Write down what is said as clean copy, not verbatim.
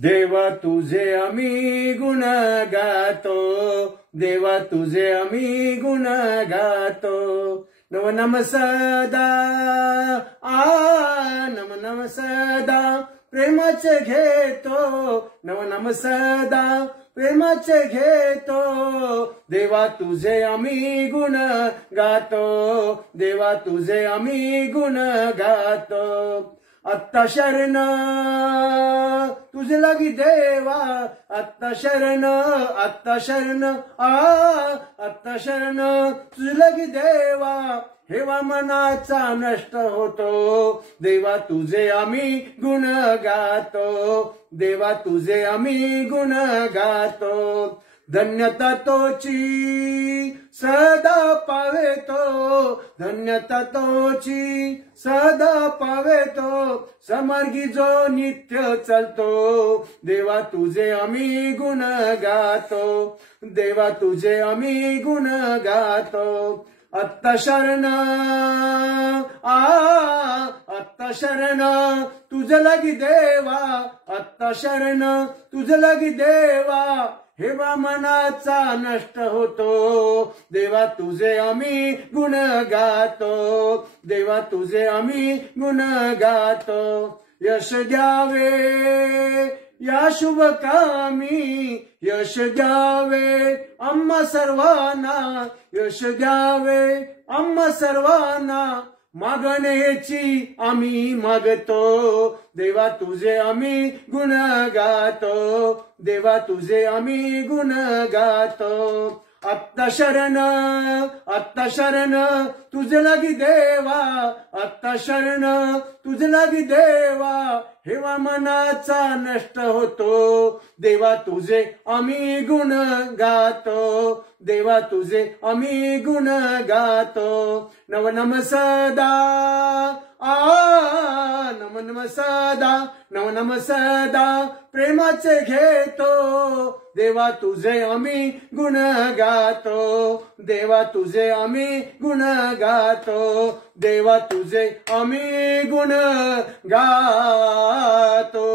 देवा तुझे आम्ही गुण गातो, देवा तुझे आम्ही गुण गातो. नम नम सदा नम नम सदा प्रेमाचे घेतो, नम नम सदा प्रेमाचे घेतो. देवा तुझे आम्ही गुण गातो, देवा तुझे आम्ही गुण गातो. आत्ता शरण तुझे लागी देवा, आत्ता शरण, आत्ता शरण आत्ता शरण तुझे लागी देवा. हेवा मनाचा नष्ट होतो, देवा तुझे आम्ही गुण गातो, देवा तुझे आम्ही गुण गातो. धन्यता तोची सदा पावेतो, धन्यता तोची सदा पावेतो. समर्गी जो नित्य चालतो, देवा तुझे आम्ही गुण गातो, देवा तुझे आम्ही गुण गातो. आत्ता शरण आत्ता शरण तुझे लागी देवा, आत्ता शरण तुझे लागी देवा. हेवा मनाचा नष्ट होतो, देवा तुझे आम्ही गुण गातो, देवा तुझे आम्ही गुण गातो. यश द्यावे या शुभ कामी, यश द्यावे आम्हा सर्वांना, यश द्यावे आम्हा सर्वांना. मागण्याची आम्ही मागतो, देवा तुझे आम्ही गुण गातो, देवा तुझे आम्ही गुण गातो. आत्ता शरण तुझे लागी देवा, आत्ता शरण तुझे लागी देवा. हेवा मनाचा नष्ट होतो, देवा तुझे आम्ही गुण गातो, देवा तुझे आम्ही गुण गातो. नम नम सदा नम नम सदा, नम नम सदा प्रेमाचे घेतो. देवा तुझे आम्ही गुण गातो, देवा तुझे आम्ही गुण गातो, देवा तुझे आम्ही गुण गातो.